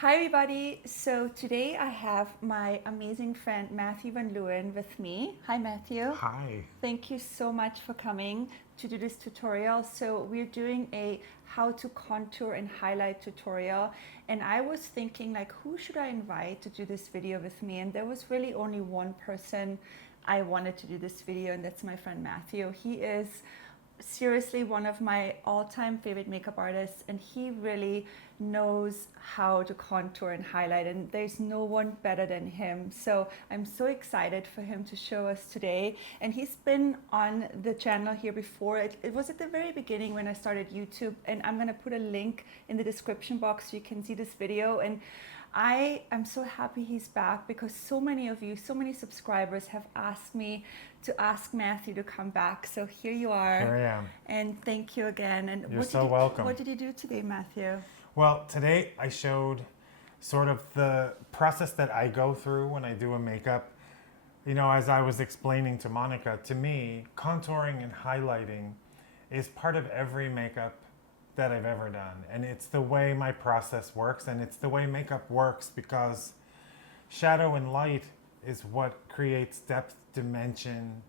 Hi everybody, so today I have my amazing friend Matthew VanLeeuwen with me. Hi Matthew. Hi. Thank you so much for coming to do this tutorial. So we're doing a how to contour and highlight tutorial, and I was thinking like who should I invite to do this video with me, and there was really only one person I wanted to do this video, and that's my friend Matthew. He is seriously one of my all-time favorite makeup artists, and he really knows how to contour and highlight, and there's no one better than him. So I'm so excited for him to show us today. And he's been on the channel here before. It was at the very beginning when I started YouTube, and I'm gonna put a link in the description box so you can see this video. And I am so happy he's back because so many of you, so many subscribers have asked me to ask Matthew to come back. So here you are. Here I am. And thank you again. And You're so welcome. What did you do today, Matthew? Well, today I showed sort of the process that I go through when I do a makeup. You know, as I was explaining to Monika, to me, contouring and highlighting is part of every makeup that I've ever done. And it's the way my process works, and it's the way makeup works because shadow and light is what creates depth, dimension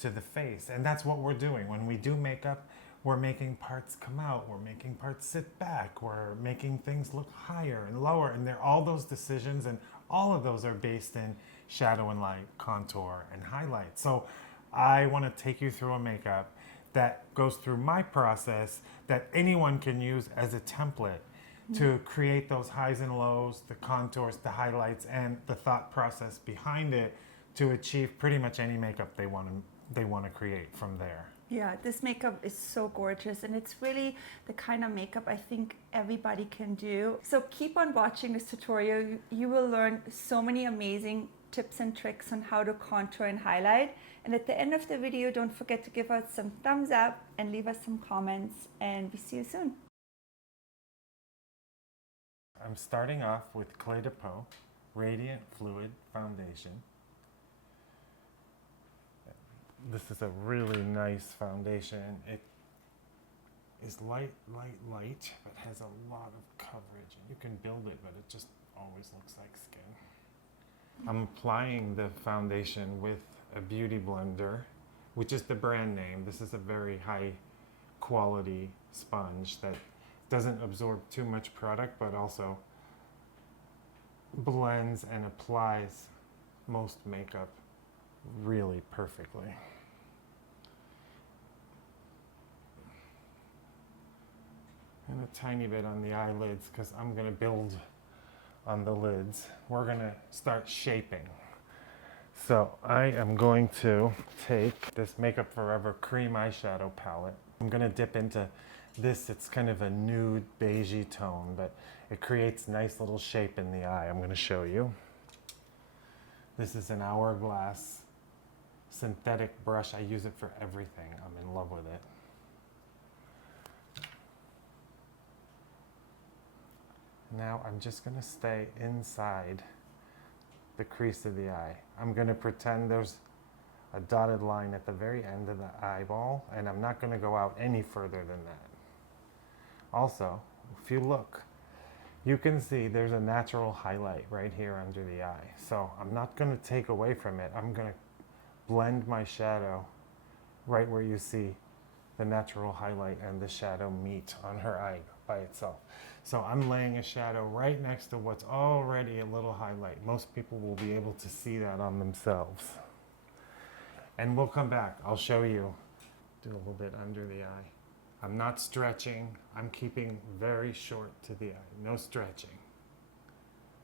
to the face. And that's what we're doing. When we do makeup, we're making parts come out, we're making parts sit back, we're making things look higher and lower, and they're all those decisions, and all of those are based in shadow and light, contour and highlight. So I want to take you through a makeup that goes through my process that anyone can use as a template to create those highs and lows, the contours, the highlights, and the thought process behind it to achieve pretty much any makeup they want to create from there. Yeah, this makeup is so gorgeous, and it's really the kind of makeup I think everybody can do. So keep on watching this tutorial. You will learn so many amazing tips and tricks on how to contour and highlight. And at the end of the video, don't forget to give us some thumbs up and leave us some comments, and we see you soon. I'm starting off with Clé de Peau Radiant Fluid Foundation. This is a really nice foundation. It is light, but has a lot of coverage. You can build it, but it just always looks like skin. I'm applying the foundation with a beauty blender, which is the brand name. This is a very high quality sponge that doesn't absorb too much product, but also blends and applies most makeup really perfectly. And a tiny bit on the eyelids because I'm going to build on the lids. We're going to start shaping. So I am going to take this Makeup Forever cream eyeshadow palette. I'm going to dip into this. It's kind of a nude beigey tone, but it creates nice little shape in the eye. I'm going to show you. This is an Hourglass synthetic brush. I use it for everything. I'm in love with it. Now I'm just going to stay inside the crease of the eye. I'm going to pretend there's a dotted line at the very end of the eyeball, and I'm not going to go out any further than that. Also, if you look, you can see there's a natural highlight right here under the eye. So I'm not going to take away from it. I'm going to blend my shadow right where you see the natural highlight and the shadow meet on her eye by itself. So I'm laying a shadow right next to what's already a little highlight. Most people will be able to see that on themselves. And we'll come back. I'll show you. Do a little bit under the eye. I'm not stretching. I'm keeping very short to the eye. No stretching.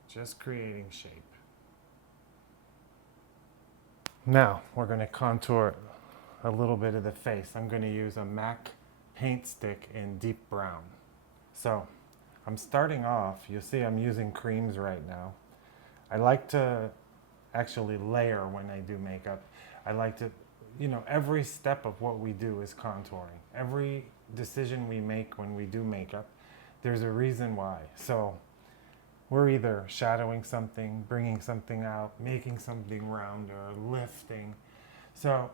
Just creating shape. Now we're going to contour a little bit of the face. I'm going to use a MAC paint stick in deep brown. So I'm starting off, you'll see I'm using creams right now. I like to actually layer when I do makeup. I like to, you know, every step of what we do is contouring. Every decision we make when we do makeup, there's a reason why. So we're either shadowing something, bringing something out, making something rounder, lifting. So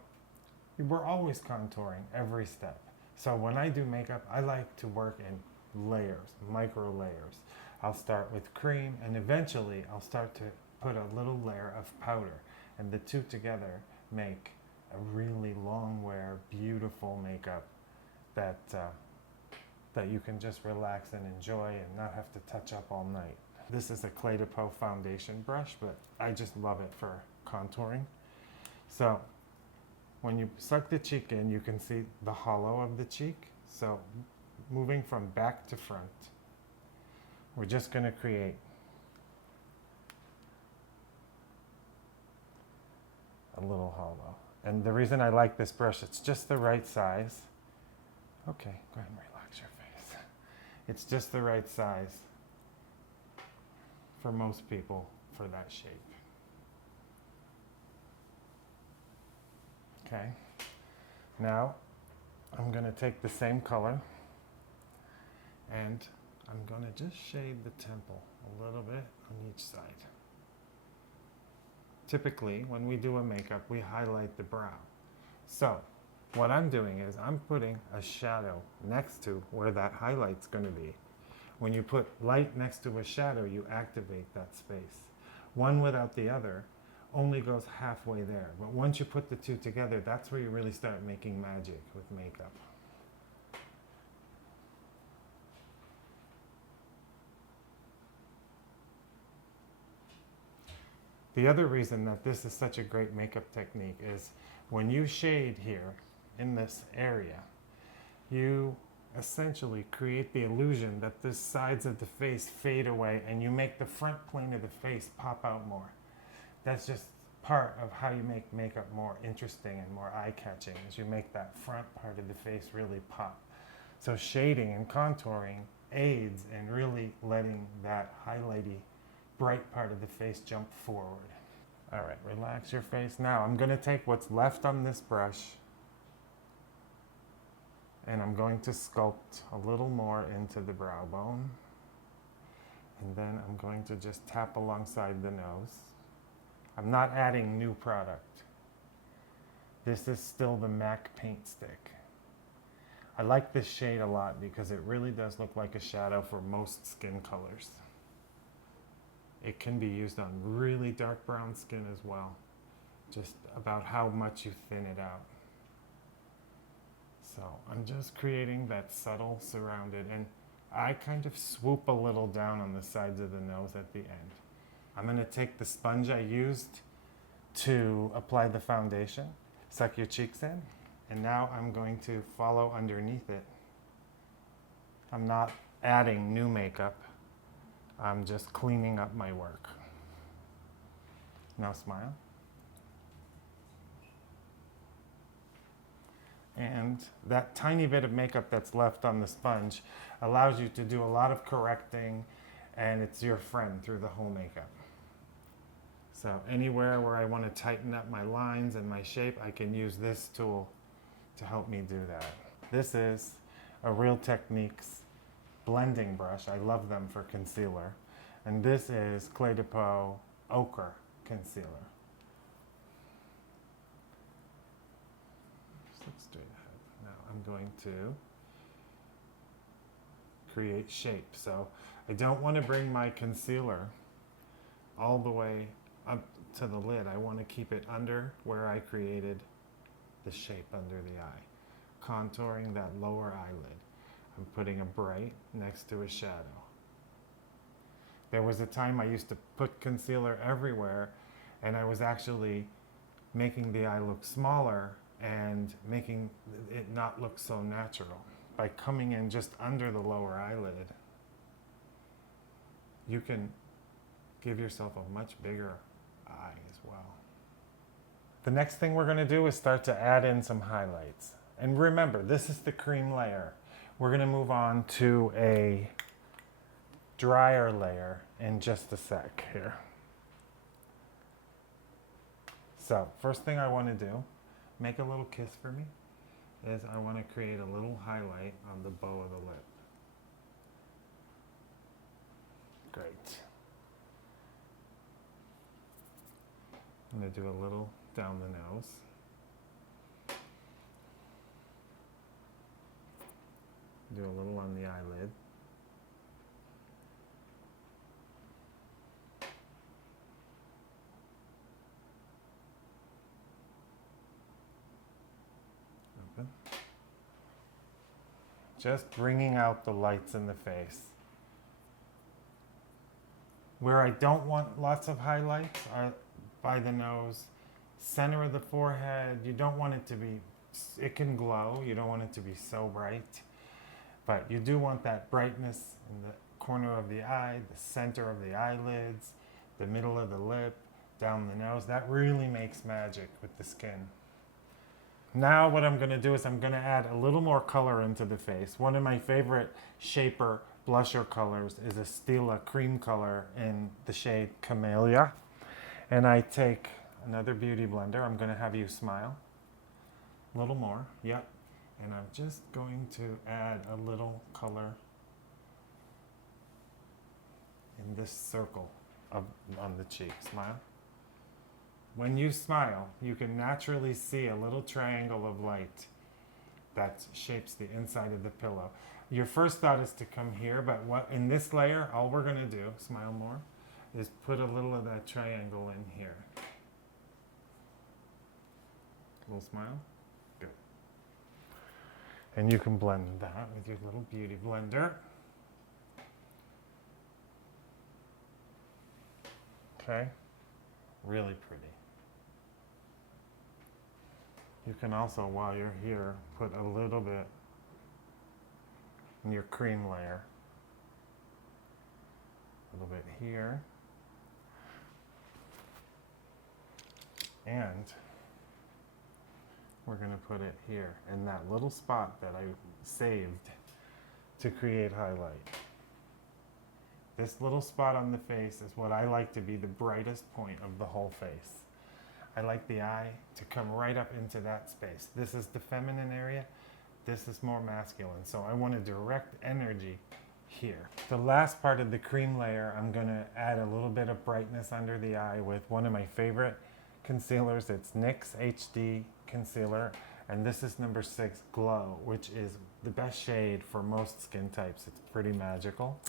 we're always contouring every step. So when I do makeup, I like to work in layers, micro layers. I'll start with cream, and eventually I'll start to put a little layer of powder. And the two together make a really long wear, beautiful makeup that, that you can just relax and enjoy and not have to touch up all night. This is a Clé de Peau foundation brush, but I just love it for contouring. So when you suck the cheek in, you can see the hollow of the cheek. So moving from back to front, we're just going to create a little hollow. And the reason I like this brush, it's just the right size. Okay, go ahead and relax your face. It's just the right size for most people for that shape. Okay, now I'm going to take the same color and I'm going to just shade the temple a little bit on each side. Typically, when we do a makeup, we highlight the brow. So what I'm doing is I'm putting a shadow next to where that highlight's going to be. When you put light next to a shadow, you activate that space. One without the other only goes halfway there. But once you put the two together, that's where you really start making magic with makeup. The other reason that this is such a great makeup technique is when you shade here in this area, you essentially create the illusion that the sides of the face fade away and you make the front plane of the face pop out more. That's just part of how you make makeup more interesting and more eye-catching, is you make that front part of the face really pop. So shading and contouring aids in really letting that highlighty bright part of the face jump forward. All right, relax your face. Now I'm going to take what's left on this brush and I'm going to sculpt a little more into the brow bone. And then I'm going to just tap alongside the nose. I'm not adding new product. This is still the MAC paint stick. I like this shade a lot because it really does look like a shadow for most skin colors. It can be used on really dark brown skin as well, just about how much you thin it out. So I'm just creating that subtle surrounded, and I kind of swoop a little down on the sides of the nose at the end. I'm going to take the sponge I used to apply the foundation, suck your cheeks in, and now I'm going to follow underneath it. I'm not adding new makeup. I'm just cleaning up my work. Now smile. And that tiny bit of makeup that's left on the sponge allows you to do a lot of correcting, and it's your friend through the whole makeup. So anywhere where I want to tighten up my lines and my shape, I can use this tool to help me do that. This is a Real Techniques blending brush. I love them for concealer. And this is Clé de Peau Ocher concealer. Just look straight ahead. Now I'm going to create shape. So I don't want to bring my concealer all the way up to the lid. I want to keep it under where I created the shape under the eye. Contouring that lower eyelid. I'm putting a bright next to a shadow. There was a time I used to put concealer everywhere, and I was actually making the eye look smaller and making it not look so natural. By coming in just under the lower eyelid, you can give yourself a much bigger eye as well. The next thing we're going to do is start to add in some highlights. And remember, this is the cream layer. We're going to move on to a drier layer in just a sec here. So first thing I want to do, make a little kiss for me, is I want to create a little highlight on the bow of the lip. Great. I'm going to do a little down the nose. Do a little on the eyelid. just bringing out the lights in the face. Where I don't want lots of highlights are by the nose, center of the forehead. You don't want it to be, it can glow. You don't want it to be so bright. But you do want that brightness in the corner of the eye, the center of the eyelids, the middle of the lip, down the nose. That really makes magic with the skin. Now what I'm going to do is I'm going to add a little more color into the face. One of my favorite shaper blusher colors is a Stila cream color in the shade Camellia. And I take another beauty blender. I'm going to have you smile. A little more. Yep. And I'm just going to add a little color in this circle on the cheek. Smile. When you smile, you can naturally see a little triangle of light that shapes the inside of the pillow. Your first thought is to come here, but what in this layer, all we're going to do, smile more, is put a little of that triangle in here. A little smile. Good. And you can blend that with your little beauty blender. Okay. Really pretty. You can also, while you're here, put a little bit in your cream layer. A little bit here. And we're going to put it here in that little spot that I saved to create highlight. This little spot on the face is what I like to be the brightest point of the whole face. I like the eye to come right up into that space. This is the feminine area. This is more masculine. So I want to direct energy here. The last part of the cream layer, I'm going to add a little bit of brightness under the eye with one of my favorite concealers. It's NYX HD concealer. And this is number 6 Glow, which is the best shade for most skin types. It's pretty magical.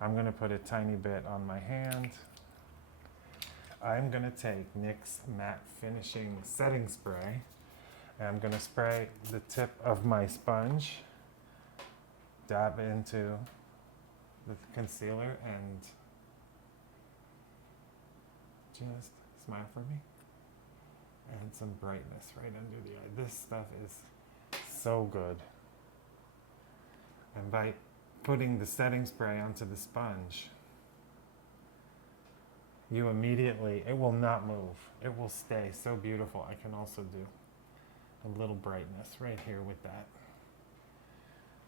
I'm going to put a tiny bit on my hand. I'm going to take NYX Matte Finishing Setting Spray, and I'm going to spray the tip of my sponge, dab into the concealer, and just smile for me. And some brightness right under the eye. This stuff is so good. And by putting the setting spray onto the sponge, you immediately, it will not move. It will stay so beautiful. I can also do a little brightness right here with that.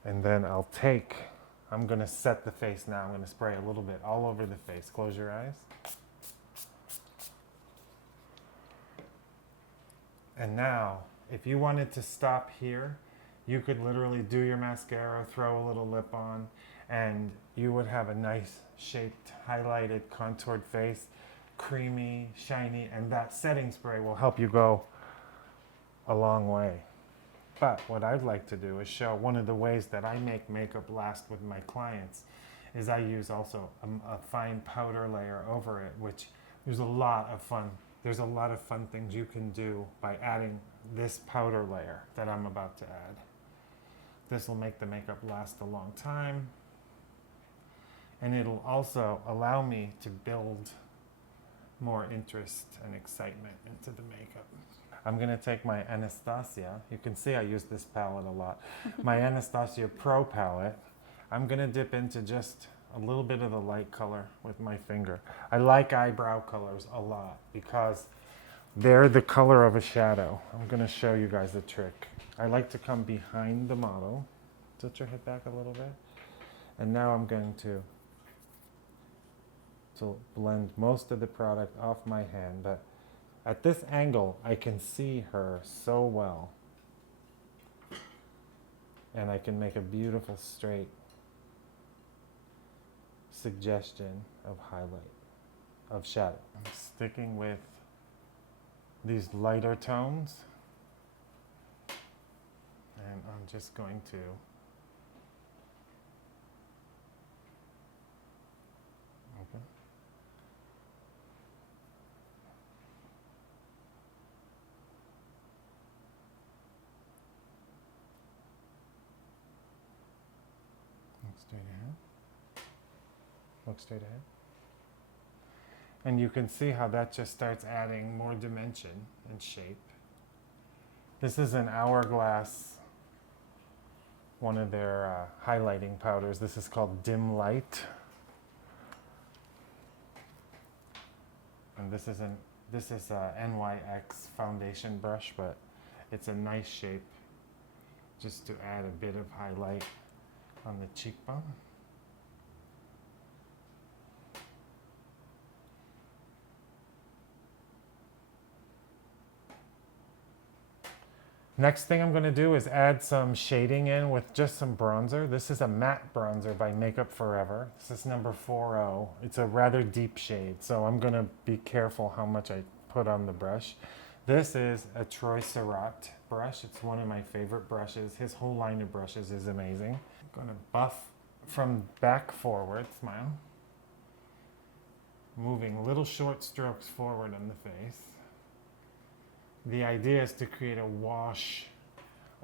And then I'm going to set the face now. I'm going to spray a little bit all over the face. Close your eyes. And now, if you wanted to stop here, you could literally do your mascara, throw a little lip on, and you would have a nice shaped, highlighted, contoured face, creamy, shiny, and that setting spray will help you go a long way. But what I'd like to do is show one of the ways that I make makeup last with my clients is I use also a fine powder layer over it, which there's a lot of fun. There's a lot of fun things you can do by adding this powder layer that I'm about to add. This will make the makeup last a long time. And it'll also allow me to build more interest and excitement into the makeup. I'm going to take my Anastasia. You can see I use this palette a lot. My Anastasia Pro palette. I'm going to dip into just a little bit of the light color with my finger. I like eyebrow colors a lot because they're the color of a shadow. I'm going to show you guys a trick. I like to come behind the model. Tilt your head back a little bit. And now I'm going to blend most of the product off my hand. But at this angle, I can see her so well. And I can make a beautiful straight suggestion of highlight, of shadow. I'm sticking with these lighter tones. And I'm just going to open. Straight ahead. Look straight ahead. And you can see how that just starts adding more dimension and shape. This is an Hourglass, one of their highlighting powders. This is called Dim Light. And this is a NYX foundation brush, but it's a nice shape just to add a bit of highlight on the cheekbone. Next thing I'm going to do is add some shading in with just some bronzer. This is a matte bronzer by Makeup Forever. This is number 40. It's a rather deep shade, so I'm going to be careful how much I put on the brush. This is a Troy Sirotte brush. It's one of my favorite brushes. His whole line of brushes is amazing. I'm going to buff from back forward, smile. Moving little short strokes forward on the face. The idea is to create a wash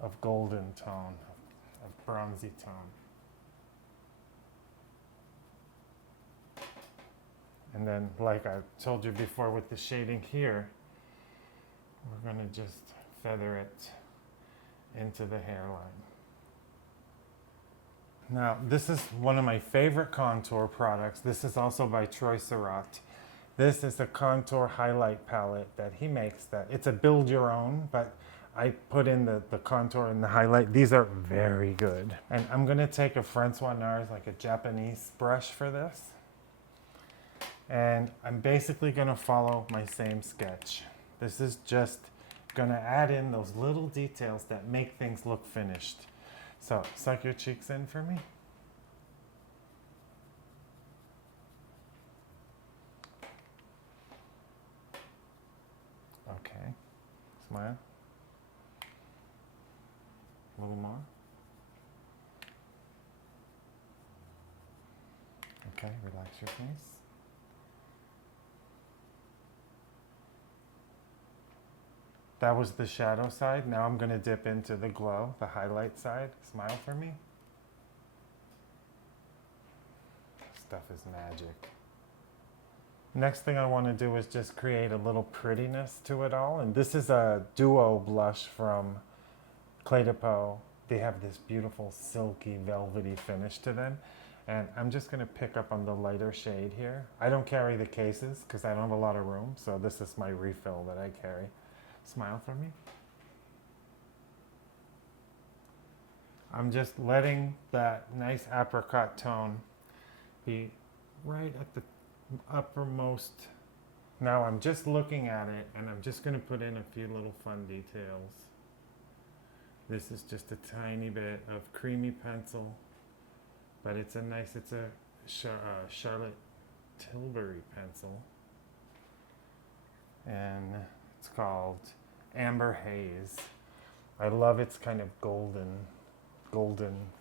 of golden tone, of bronzy tone. And then, like I told you before with the shading here, we're going to just feather it into the hairline. Now, this is one of my favorite contour products. This is also by Troy Sirotte. This is a contour highlight palette that he makes. It's a build your own, but I put in the contour and the highlight. These are very good. And I'm gonna take a Francois Nars, like a Japanese brush for this. And I'm basically gonna follow my same sketch. This is just gonna add in those little details that make things look finished. So suck your cheeks in for me. Okay, smile. A little more. Okay, relax your face. That was the shadow side. Now I'm going to dip into the glow, the highlight side. Smile for me. Stuff is magic. Next thing I want to do is just create a little prettiness to it all. And this is a duo blush from Clé de Peau. They have this beautiful silky velvety finish to them. And I'm just going to pick up on the lighter shade here. I don't carry the cases because I don't have a lot of room. So this is my refill that I carry. Smile for me. I'm just letting that nice apricot tone be right at the uppermost. Now I'm just looking at it and I'm just going to put in a few little fun details. This is just a tiny bit of creamy pencil, but it's a Charlotte Tilbury pencil. And it's called Amber Haze. I love its kind of golden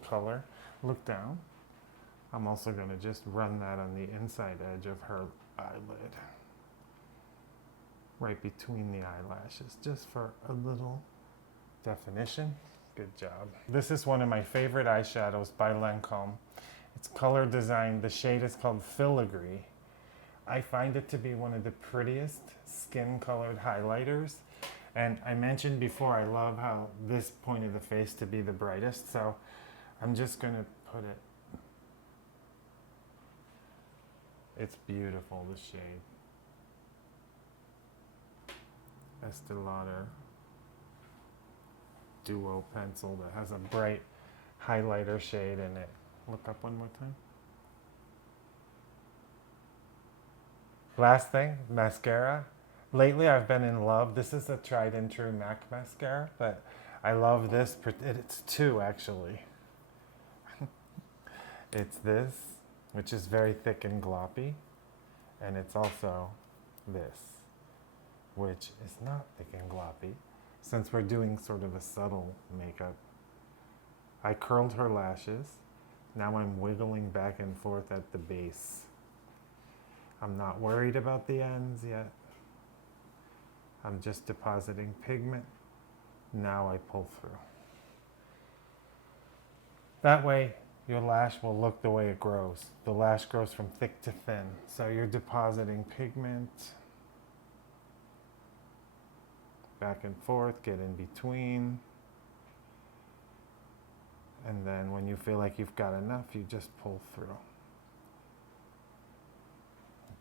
color. Look down. I'm also going to just run that on the inside edge of her eyelid. Right between the eyelashes, just for a little definition. Good job. This is one of my favorite eyeshadows by LANCOME. It's color designed. The shade is called Filigree. I find it to be one of the prettiest skin-colored highlighters. And I mentioned before, I love how this point of the face to be the brightest. So I'm just going to put it. It's beautiful, the shade. Estee Lauder Duo pencil that has a bright highlighter shade in it. Look up one more time. Last thing, mascara. Lately I've been in love. This is a tried and true MAC mascara, but I love this. It's two actually. It's this, which is very thick and gloppy, and it's also this, which is not thick and gloppy. Since we're doing sort of a subtle makeup, I curled her lashes. Now I'm wiggling back and forth at the base. I'm not worried about the ends yet. I'm just depositing pigment. Now I pull through. That way, your lash will look the way it grows. The lash grows from thick to thin. So you're depositing pigment back and forth, get in between. And then when you feel like you've got enough, you just pull through.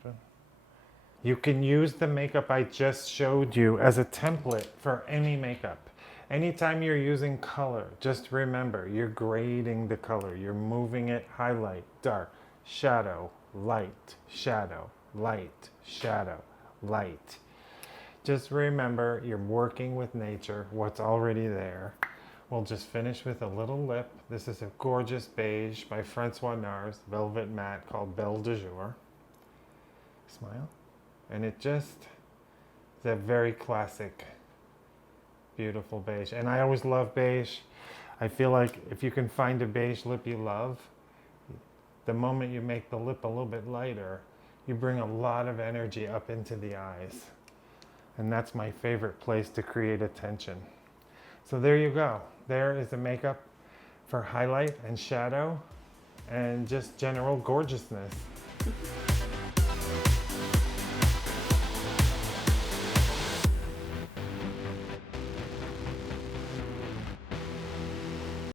Okay. You can use the makeup I just showed you as a template for any makeup. Anytime you're using color, just remember, you're grading the color. You're moving it, highlight, dark, shadow, light, shadow, light, shadow, light. Just remember, you're working with nature, what's already there. We'll just finish with a little lip. This is a gorgeous beige by Francois Nars, Velvet Matte, called Belle de Jour. Smile. And it just is a very classic, beautiful beige. And I always love beige. I feel like if you can find a beige lip you love, the moment you make the lip a little bit lighter, you bring a lot of energy up into the eyes. And that's my favorite place to create attention. So there you go. There is the makeup for highlight and shadow and just general gorgeousness.